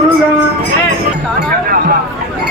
哎你们